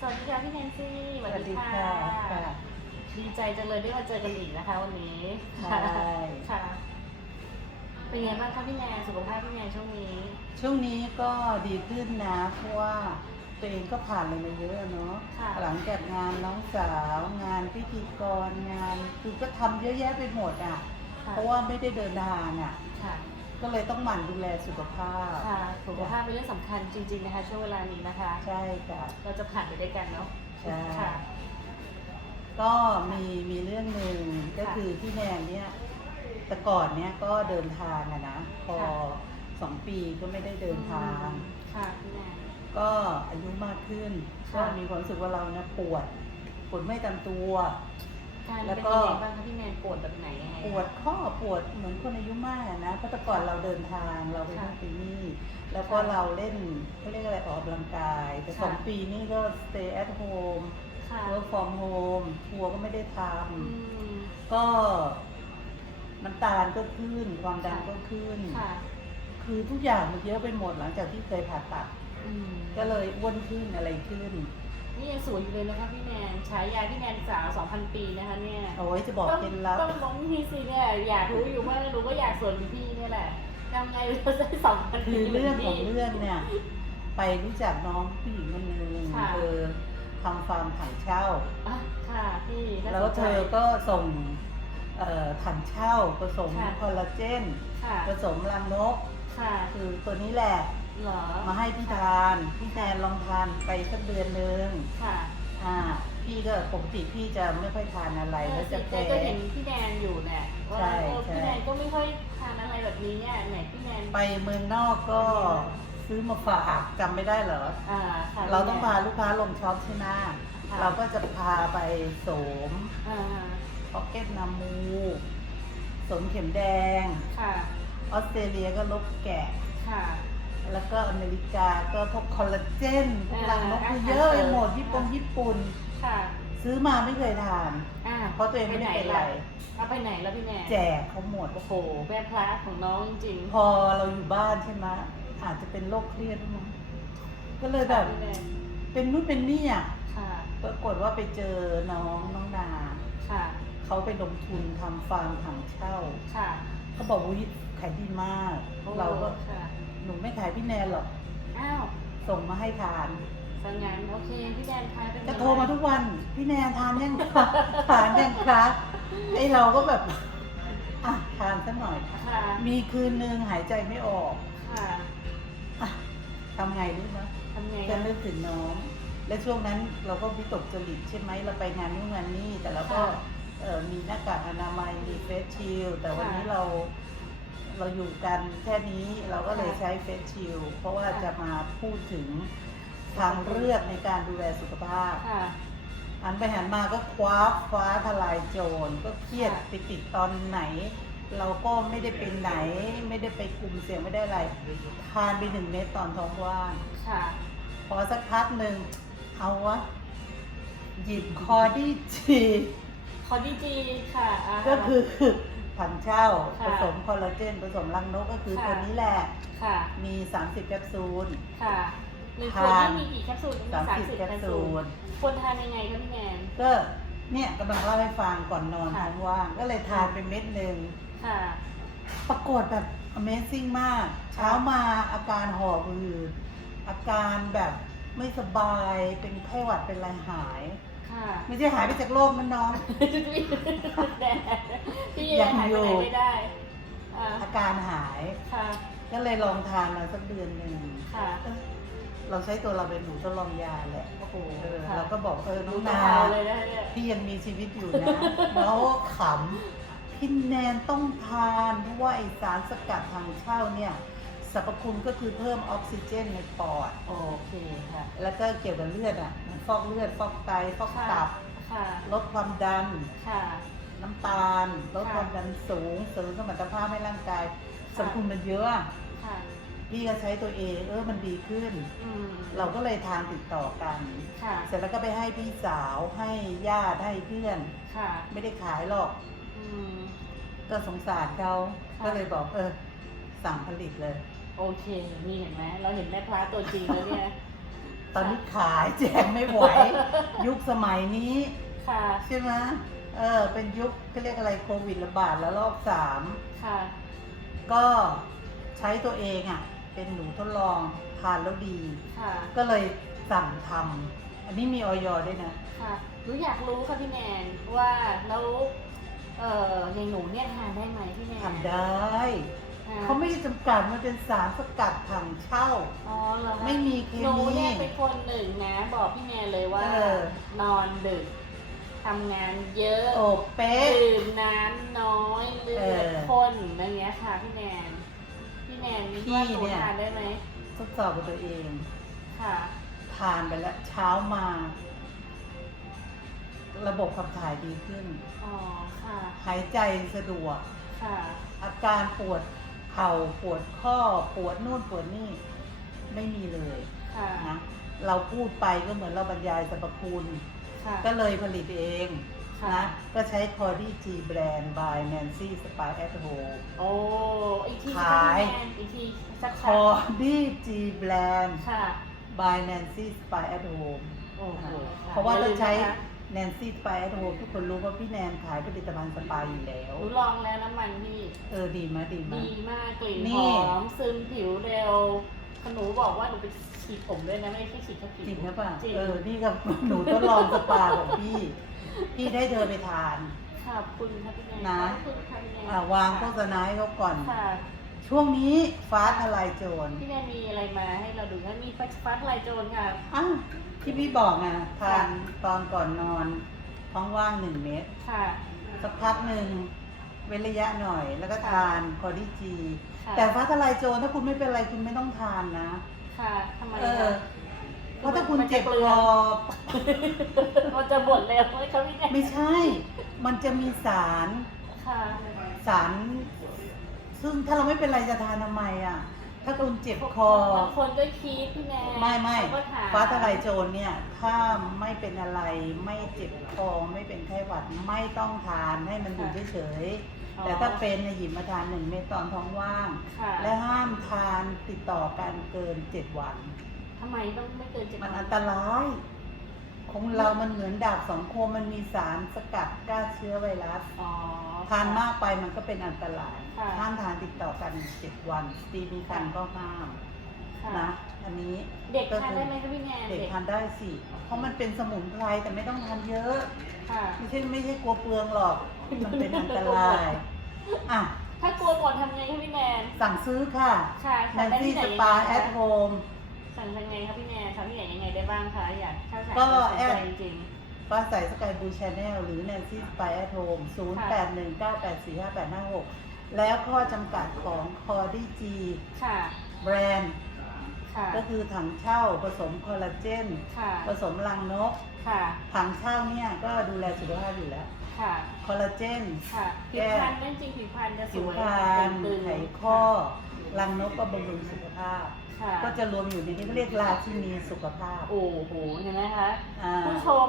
สวัสดีค่ะพี่แนนซี่สวัสดีค่ะค่ะ ดีใจจังเลยได้มาเจอกันอีกนะคะ วันนี้ใช่ ค่ะ เป็นไงบ้างคะพี่แนนสุขภาพพี่แนนช่วงนี้ ช่วงนี้ก็ดีขึ้นนะเพราะว่าตัวเองก็ผ่านอะไรมาเยอะเนาะ ค่ะ หลังจากงานน้องสาว งานพิธีกรงาน คือก็ทำเยอะแยะไปหมดอะ ค่ะเพราะว่าไม่ได้เดินทางอะ ค่ะ ก็เลยต้องหมั่นดูแลสุขภาพค่ะสุขภาพเป็นเรื่องสำคัญจริง ๆนะคะช่วงเวลานี้นะคะ ใช่ค่ะ เราจะผ่านไปด้วยกันเนาะใช่ ค่ะ ก็มีมีเรื่องหนึ่งก็ค่ะคือพี่แนนเนี่ยแต่ก่อนเนี่ยก็เดินทางอะนะพอค่ะ สองปีก็ไม่ได้เดินทาง ค่ะพี่แนน ก็อายุมากขึ้นค่ะก็มีความรู้สึกว่าเราเนี่ยปวดปวดไม่ตามตัวการ แล้วเป็นก็ยังไงบ้างคะพี่แนนปวดแบบไหนยังไงปวดข้อปวดเหมือนคนอายุมากอะนะเพราะแต่ก่อนเราเดินทางเราไปนู่นค่ะไปนี่ แล้วก็ค่ะเราเล่นเขาเรียกอะไรออกกำลังกาย แต่ค่ะสองปีนี่ก็ stay at home ค่ะ work from home ทัวร์ก็ไม่ได้ทอืมำก็น้ำตาลก็ขึ้น ความดันค่ะก็ขึ้นค่ะคือทุกอย่างมันเยอะไปหมดหลังจากที่เคยผ่าตัดอืมก็เลยอ้วนขึ้นอะไรขึ้น นี่ยังสวยอยู่เลยนะคะพี่แนนฉายาพี่แนนสาว2,000 ปีนะคะเนี่ยโอ้ยจะบอกเคล็ดลับต้องบอกพี่สิเนี่ยอยากรู้อยู่มากรู้ก็อยากสวยเหมือนพี่เนี่ยแหละทำไงเราจะได้2,000ปีคือเรื่องของหมืนพี่เรื่องเนี่ย ไปรู้จักน้องผู้หญิงคนหนึ่งค่ะเธอทำฟาร์มถังเช่าอะค่ะพี่น่าแล้วสนใจเธอก็ส่งเอ่อถังเช่าผสมค่ะคอลลาเจนค่ะผสมรังนกค่ะคือตัวนี้แหละ เหรอ มาให้พี่ทาน พี่แนนลองทานไปสักเดือนหนึ่งค่ะอ่า พี่ก็ปกติพี่จะไม่ค่อยทานอะไรแล้วจะเอแพ้อก็เห็นพี่แนนอยู่เนี่ยว่าใช่เออใช่ พี่แนนก็ไม่ค่อยทานอะไรแบบนี้เนี่ยไหนพี่แนนไปเมืองนอกก็ซื้อมาฝากจำไม่ได้เหรอ อ่าค่ะเราต้องพี่พาแนนลูกค้าลงช็อปใช่ไหมค่ะเราก็จะพาไปโสมอ่าพ็อกเก็ตนามูสมเข็มแดง ค่ะ ออสเตรเลียก็ลบแกะ ค่ะ แล้วก็อเมริกาก็พวกคอลลาเจนพวกรังนกอ่าคือเยอะไปหมดอ่าญี่ปุ่นญี่ปุ่น ค่ะ ซื้อมาไม่เคยทาน อ่าเพราะตัวเองไม่ได้เป็นไร เอาไปไหนแล้วพี่แนนแจกเขาหมด โอ้โหแม่พระของน้องจริงพอเราอยู่บ้านใช่ไหมอาจจะเป็นโรคเครียดด้วยมั้งก็เลยๆแบบพี่แนนเป็นนู่นเป็นนี่อะค่ะ ปรากฏว่าไปเจอน้องน้องนา ค่ะ เขาไปลงทุนทำฟาร์มถังเช่า ค่ะเขาบอกว่าขายดีมากโอ้เราก็ ค่ะ หนูไม่ขายพี่แนนหรอก อ้าวส่งมาให้ทานสัญญาณโอเคพี่แนนทายเป็นไงจะโทรมาทุกวัน พี่แนนทานยังคะทานยังคะไอเราก็แบบอะทานสักหน่อย ค่ะมีคืนนึงหายใจไม่ออกค่ะอะทำไงรู้ไหมทำไงจะอะนึกถึงน้อง และช่วงนั้นเราก็วิตกจริตใช่ไหมเราไปงานนู่นงานนี่แต่เราก็เอ่อมีหน้ากากอนามัยมีเฟสชิลแต่วันนี้เรา เราอยู่กันแค่นี้เราก็เลยใช้เฟสชิลเพราะว่าจะมาพูดถึงทางเลือกในการดูแลสุขภาพค่ะ หันไปหันมาก็คว้าฟ้าทลายโจรก็เครียดค่ะไปติดตอนไหน เราก็ไม่ได้เป็นไหน ไม่ได้ไปกลุ่มเสี่ยงไม่ได้อะไรทานไปหนึ่งเม็ดตอนท้องว่างค่ะ พอสักพักหนึ่งเอาวะ หยิบคอดี้จี คอดีจีค่ะาก็คือ ผันเช่าค่ะ ผสมคอลลาเจนผสมรังนกก็คือค่ะตัวนี้แหละ ค่ะ มี 30แคปซูล ค่ะหนึ่งขวดทานที่มีกี่แคปซูลมีสามสิบ30แคปซูล ลควรทานยังไงคะพี่แนน ก็เนี่ยกำลังเล่าให้ฟังก่อนนอนค่ะ ท้องว่างก็เลยทานไปเม็ดหนึ่ง ค่ะ ปรากฏแบบ Amazing มาก เช้ามาอาการหอบหืดอาการแบบไม่สบายเป็นไข้หวัดเป็นไรหาย ค่ะ ไม่ใช่หายไปจากโลกมันน้องแดดพี่ยัยังงหายไปอยู่ไหนไม่ได้อ่าอาการหาย ค่ะ ก็เลยลองทานมาสักเดือนหนึ่งค่ะเอ้ยเราใช้ตัวเราเป็นหนูทดลองยาแหละโอ้โหเออค่ะ เราก็บอกเออน้ดูองตานาเลยนะเนี่ย พี่ยังมีชีวิตอยู่นะแล้วก็ขำพี่แนนต้องทานเพราะว่าไอสารสกัดทางเช่าเนี่ยส รรพคุณก็คือเพิ่มออกซิเจนในปอด โอเคค่ะ แล้วก็เกี่ยวกับเลือดอะมันฟอกเลือดฟอกไตฟอกตับ ค่ะ ลดความดัน ค่ะ น้ำตาล ลดค่ะความดันสูงเสริมสมรรถภาพให้ร่างกายสรรพคุณมันเยอะอะค่ะ พี่ก็ใช้ตัวเองเออมันดีขึ้น อืมเราก็เลยทานติดต่อกัน ค่ะ เสร็จแล้วก็ไปให้พี่สาวให้ญาติให้เพื่อน ค่ะ ไม่ได้ขายหรอก อืม ก็สงสารเขาค่ะ ก็เลยบอกเออสั่งผลิตเลย โอเค นี่เห็นไหม เราเห็นแม่พระตัวจริงแล้วเนี่ยกตอนนี้ขายแจกไม่ไหว ยุคสมัยนี้ ค่ะ ใช่ไหมเออ เป็นยุคเขาเรียกอะไรโควิดระบาดแล้วรอบสาม ค่ะ ก็ใช้ตัวเองอะ่ะ เป็นหนูทดลองทานแล้วดี ค่ะ ก็เลยสั่งทำอันนี้มีออยด้วยนะ ค่ะหนูอยากรู้ค่ะพี่แนนว่าแล้วเอ่ออย่างหนูเนี่ยทานได้ไหมพี่แนน ทำได้อ่ เขาไม่ได้จำกัดมันเป็นสารสกัดถังเช่า อ๋อเหรอคะไม่มีเคมีหนูเนี่ยเป็นคนหนึ่งนะ บอกพี่แนนเลยว่า เออ นอนดึกทำงานเยอะ โอ้เป๊ะ ดื่มน้ำน้อยเลือเอดอข้นอะไรเงี้ยค่ะพี่แนนพี่แนนพี่ว่าหนูเนี่ย ทานได้ไหมทดสอบกับตัวเอง ค่ะ ทานไปแล้วเช้ามา ระบบขับถ่ายดีขึ้น อ๋อค่ะ หายใจสะดวก ค่ะ อาการปวด เข่าปวดข้อปวดนู่นปวดนี่ไม่มีเลยค่ะนะเราพูดไปก็เหมือนเราบรรยายสรรพคุณ ค่ะ ก็เลยผลิตเองค่ะ นะก็ใช้ c o r d y G Brand by Nancy Spy at Home โอ้อีกทีขายพี่แนนอีกทีสัก c ครั้ o r d y G Brand ค่ะ by Nancy Spy at Home โอ้โห เพราะว่าถ้าใช้อย่ลื มนะคะ Nancy Spy at Home ทุกคนรู้ว่าพี่แนนขายผลิตภัณฑ์สปาอยู่แล้ว หนูลองแล้วน้ำมันพี่ เออดีไหมดีไหมดีมากกลิ่นนี่ หอมซึมผิวเร็วหนูบอกว่าหนูไปฉีดผมด้วยนะไม่ใช่ฉีดแค่ผิวจริงหรือเปล่าจริงเออนี่กับ หนูทดลองสปาของพี่ พี่ได้เธอไปทาน ขอบคุณค่ะพี่แนนนะ ขอบคุณค่ะพี่แนนอ่าวางโฆษณาให้เขาก่อน ค่ะ ช่วงนี้ฟ้าทลายโจรพี่แนนมีอะไรมาให้เราดูนะมีฟัสฟ้าทลายโจรค่ะ อ้าวที่พี่บอกไงทานค่ะตอนก่อนนอน ท้องว่างหนึ่งเม็ดค่ะ สักพักหนึ่งเว้นระยะหน่อย แล้วก็ค่ะทานคอร์ดิจี ค่ะ แต่ฟ้าทลายโจรถ้าคุณไม่เป็นไรคุณไม่ต้องทานนะ ค่ะทำไมเออ คะเพราะถ้าคุณเจ็บคอ มันจะบ่นแล้วไหมคะพี่แนนไม่ใช่ มันจะมีสารค่ะ สาร ซึ่งถ้าเราไม่เป็นไรจะทานทำไมอะ ถ้าคุณเจ็บคอ บางคนก็คิดพี่แนนไม่ไม่เขก็ถมฟ้าทลายโจรเนี่ย ถ้าไม่เป็นอะไรไม่เจ็บคอไม่เป็นไข้หวัดไม่ต้องทานให้มันอยู่เฉยๆแต่ถ้าเป็นเนี่ยหยิบมาทานหนึ่งเม็ดตอนท้องว่าง ค่ะและห้ามทานติดต่อกันเกินเจ็ดวัน ทำไมต้องไม่เกินเจ็ดมันวัอันตราย ของเรามันเหมือนดาบสองคมมันมีสารสกัดฆ่าเชื้อไวรัสอ๋อ ทานมากไปมันก็เป็นอันตรายค่ะห้ามทานติดต่อกันเจ็ดวันสตรีมีคันก็ห้ามค่ะ นะอันนี้เด็กทานได้ไหมคะพี่แนนเด็กทานได้สิเพราะมันเป็นสมุนไพรแต่ไม่ต้องทานเยอะ ค่ะ ไม่ใช่ไม่ใช่กลัวเปลืองหรอก มันเป็นอันตรายอะถ้ากลัวหมดทำไงคะพี่แนนสั่งซื้อค่ะค่ะ n a สั่ง n ได้ c y ที่ไหนสยังปาไงแอคะทโฮม สั่งยังไงคะพี่แนนทำที่ไหนยังไงได้บ้างคะอยากถ้าสั่งก็สนแอใจดจริง ฟ้าใสสกายบูชาแนลหรือ Nancy Spy at Home 0 8 1 9 8 4 5 8 5 6 แล้วข้อจำกัดของ c o r d y G ๆค่ะ แบรนด์ ค่ะ ก็คือถังเช่าผสมคอลลาเจน ค่ะ ผสมรังนก ค่ะ ถังเช่าเนี่ยก็ดูแลสุขภาพอยู่แล้ว ค่ะ คอลลาเจน ค่ะผิวพรรณนั่นจริงผิวพรรณจะสผิววยพรรณตึงๆไขข้อ รังนกก็บำรุงสุขภาพ ค่ะก็จะรวมอยู่ในนี้เขาเรียกราชินีสุขภาพ โอ้โหเห็นไหมคะอ่า ผู้ชม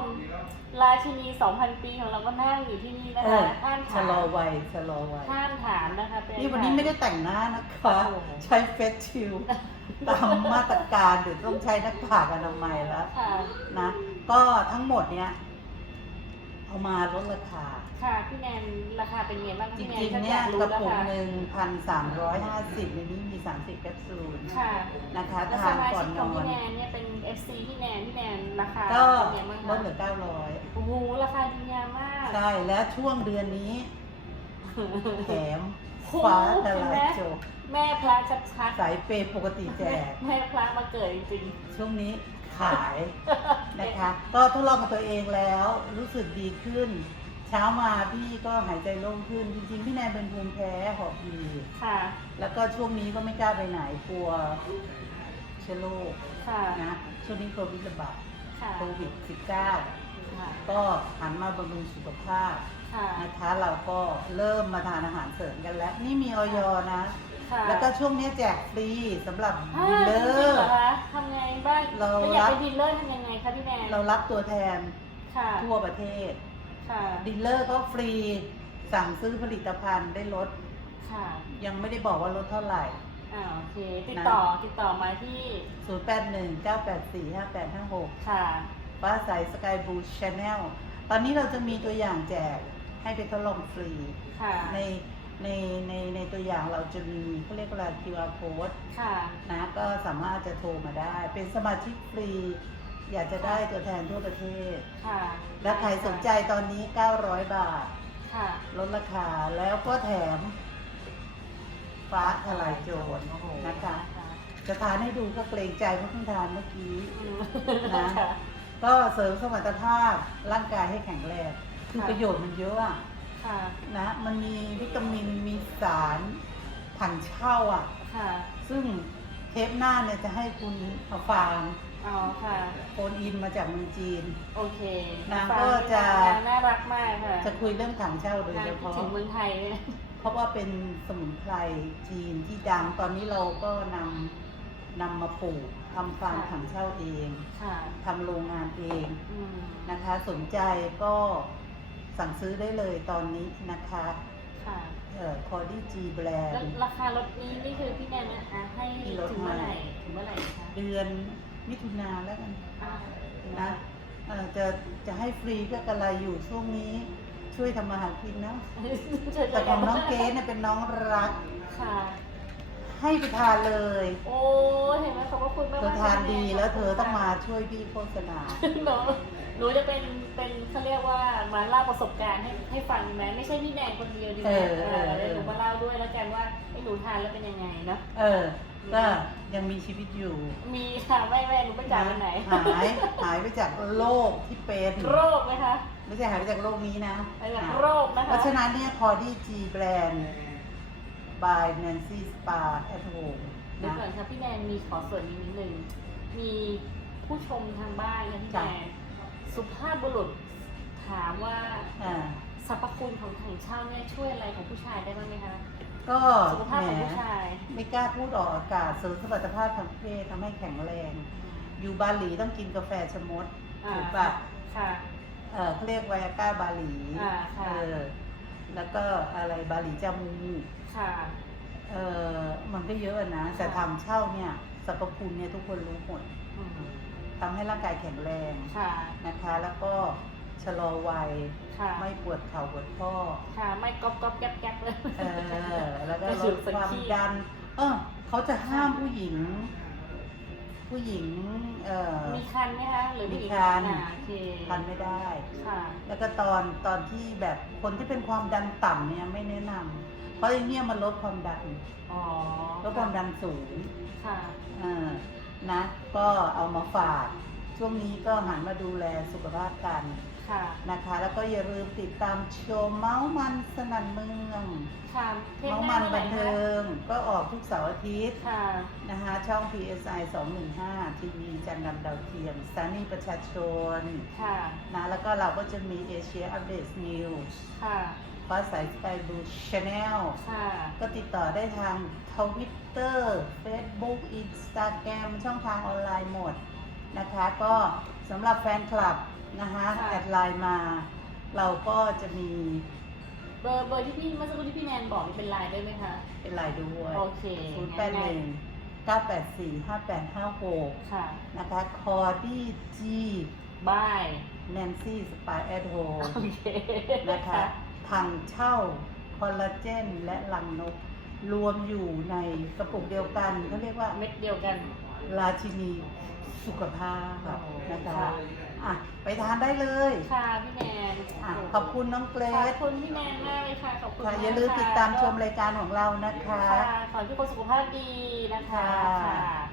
ราชินี 2,000 ปีของเราก็นั่งอยู่ที่นี่นะเอคะอห้ามชะถามลอวัยชะลอวัยห้ามถามนะคะเป็นี่วันนี้ไม่ได้แต่งหน้านะคะ โอ้โห ใช้เฟสชิลตามมาตรการเดี๋ยวต้องใช้หน้ากากอนามัยแล้วค่ะ นะ ก็ทั้งหมดเนี้ยเอามาลดราคา ค่ะพี่แนนราคาเป็นไงบ้างคะจพี่แนนริงฉัๆนอเนี่ยยากรู้กระแล้วปุกค่ะหนึ่งพันสามร้อยห้าสิบในนี้มีสามสิบแคปซูลค่ะนะคะแล้วสทานมาก่อชินกนของอพี่น แนนเนี่ยเป็น FC พี่แนนพี่แนนราคาก็เป็นไงบ้างลคะดเหลือเก้าร้อยโอ้โหราคาดีงามมากใช่แล้วช่วงเดือนนี้แถมโอ้ฟ้าทเห็นลาไหมยโจรแม่พระชัดสายเปย์ปกติแจกๆแม่พระมาเกิดจริงช่วงนี้ขายๆนะคะ ก็ทดลองกับตัวเองแล้วรู้สึกดีขึ้น เช้ามาพี่ก็หายใจโล่งขึ้น จริงๆ พี่แนนเป็นภูมิแพ้หอบดีค่ะ แล้วก็ช่วงนี้ก็ไม่กล้าไปไหนกลัวเชื้อโรคค่ะ นะช่วงนี้โควิดระบาดค่ะ โควิดค่ะ -19 ก็หันมาบำรุงสุขภาพค่ะ นะคะเราก็เริ่มมาทานอาหารเสริมกันแล้ว นี่มีออยนะ ค่ะแล้วก็ช่วงนี้แจกฟรีสำหรับอ่าดีลเลจอริงๆร์ เหรอคะทำไงบ้างเราแล้วอยากรับ เป็นดีลเลอร์ทำยังไงคะพี่แนนเรารับตัวแทนค่ะ ทั่วประเทศ ค่ะ ดีลเลอร์ก็ฟรี สั่งซื้อผลิตภัณฑ์ได้ลด ค่ะยังไม่ได้บอกว่าลดเท่าไหร่ อ่าโอเค ติดต่อ ติดต่อมาที่ 0 8 1 9 8 4 5 8 5 6 ค่ะ ฟ้าใสสกายบูชาแนลตอนนี้เราจะมีตัวอย่างแจกให้ไปทดลองฟรี ค่ะ ในในในในตัวอย่างเราจะมีเขาเรียกว่า QR code ค่ะ นะก็สามารถจะโทรมาได้ เป็นสมาชิกฟรี อยากจะได้ตัวแทนทั่วประเทศ ค่ะและใครสนใจตอนนี้ 900 บาท ค่ะ ลดราคาแล้วก็แถม ฟ้าทลายโจรโอ้โหนะคะ จะทานให้ดูก็เกรงใจเพราะเพิ่งทานเมื่อกี้อืมนะค่ะก็เสริมสมรรถภาพร่างกายให้แข็งแรงคือค่ะประโยชน์มันเยอะอะค่ะนะมันมีวิตามินมีสารถังเช่าอะ ค่ะ ซึ่งเท ปหน้าเนี่ยจะให้คุณเอาฟางอ๋อค่ะโฟนอินมาจากเมืองจีน โอเคนางฟัก็จะ นางน่ารักมากค่ะจะคุยเรื่องถังเช่าโดยนางเฉคิดพาะถึงเมืองไทยเลยนะเพราะว่าเป็นสมุนไพรจีนที่ดังตอนนี้เราก็นำนำมาปลูกทำฟาร์มถังเช่าเองค่ะ ทำโรงงานเองอืมนะคะ สนใจก็สั่งซื้อได้เลยตอนนี้นะคะค่ะ เอ่อคอดี้จีแบรนแล้วด์ราคารถนี้นี่คือพี่ มีรถถึงเมื่อไหร่ให้ถึงเมื่อไหร่คะเดือนมิถุนาแล้วกันอ่านะเอ่อจะจะให้ฟรีก็กระไรอยู่ช่วงนี้ ช่วยทำมาหากินนะแต่ของน้องเกสเนี่ยเป็นน้องรัก ค่ะ ให้ไปทานเลยโอ้เห็นไหมขอบพระคุณมากเธอทานดีแล้วเธอต้องมาช่วยพี่โฆษณา หนูหนูจะเป็นเป็นเขาเรียกว่ามาเล่าประสบการณ์ให้ให้ฟังไหมไม่ใช่พี่แนนคนเดียวดีไหมเออเออ เออเดี๋ยวหนูมาเล่าด้วยแล้วกันว่าไอ้หนูทานแล้วเป็นยังไงเนาะ เออ ก็ยังมีชีวิตอยู่ มีค่ะแม่แม่หนูไม่จ่ายไปไหนหายหายไปจากโรคที่เป็นโรคไหมคะไม่ใช่หายไปจากโรคนี้นะไปจากอะโรคนะคะเพราะฉะนั้นเนี่ยคอดี้จีแบรนด์ by Nancy Spa at Home เดี๋ยวนะก่อนค่ะพี่แนนมีขอเสริมอีกนิดนึง มีผู้ชมทางบ้านนะพี่แนจ้ะนสุภาพบุรุษถามว่าอ่า สรรพคุณของถังเช่าเนี่ยช่วยอะไรของผู้ชายได้บ้างไหมคะก็สุขภาพแหมของผู้ชายไม่กล้าพูดออกอากาศเสริมสมรรถภาพทางเพศทำให้แข็งแรง อยู่บาหลีต้องกินกาแฟชะมดอ่าถูกปะค่ะ เออเขาเรียกไวอาก้าบาหลีอ่าค่ะ เออแล้วก็อะไรบาหลีจามูค่ะ เออมันก็เยอะนะ แต่ค่ะ ทำเช่าเนี่ยสรรพคุณเนี่ยทุกคนรู้หมดอืมทำให้ร่างกายแข็งแรง ค่ะ นะคะแล้วก็ ชะลอวัย ค่ะไม่ปวดเข่าปวดข้อค่ะไม่ก๊อบก๊อบแก๊บแก๊บเลย เออแล้วก็ก็ลคือดสักความที่ดันเออเขาจะห้ามผู้หญิง ผู้หญิง เอ่อ มีคันไหมคะหรือมีมีคันอ่าโอเคทานไม่ได้ ค่ะแล้วก็ตอนตอนที่แบบคนที่เป็นความดันต่ำเนี่ยไม่แนะนำเพราะไอ้เนี่ยมันลดความดันอ๋อลดความดันสูงค่ะ เออนะ ก็เอามาฝาก ช่วงนี้ก็หันมาดูแลสุขภาพกัน ค่ะ นะคะ แล้วก็อย่าลืมติดตามชมเมาส์มันสนั่นเมืองค่ะเทปเมาส์หมันเมื่อไหบันเทิคะงก็ออกทุกเสาร์อาทิตย์ค่ะ นะคะช่อง PSI 215 ทีวีจันทร์ดำดาวเทียมสถานีประชาชนค่ะ นะแล้วก็เราก็จะมีเอเชียอัปเดตนิวส์ค่ะ ฟ้าใสสกายบูชาแนล ค่ะ ก็ติดต่อได้ทางทวิตเตอร์ Facebook Instagram ช่องทางออนไลน์หมดนะคะ ก็สำหรับแฟนคลับ นะคะค่ะ แอดไลน์มา เราก็จะมีเบอร์เบอร์ที่พี่เมื่อสักครู่ที่พี่แนนบอกนี่เป็นไลน์ด้วยไหมคะเป็นไลน์ด้วยโอเค0 8 1 9 8 4 5 8 5 6ค่ะนะคะคอดี้จีบายแนนซี่สปายแอดโฮโอเคนะคะถังเช่าคอลลาเจนและลังนก รวมอยู่ในกระปุกเดียวกันเขาเรียกว่า เม็ดเดียวกัน ราชินีสุขภาพค่ะนะคะค่ะ อะไปทานได้เลยค่ะพี่แนนอะขอบคุณน้องเกรขอบซคุณพี่แนนมากเลยค่ะขอบคุณค่ะกอย่าลืมค่ะติดตามชมรายการของเรานะคะ ค่ะขอให้ทุกคนสุขภาพดีนะคะค่ะ ค่ะ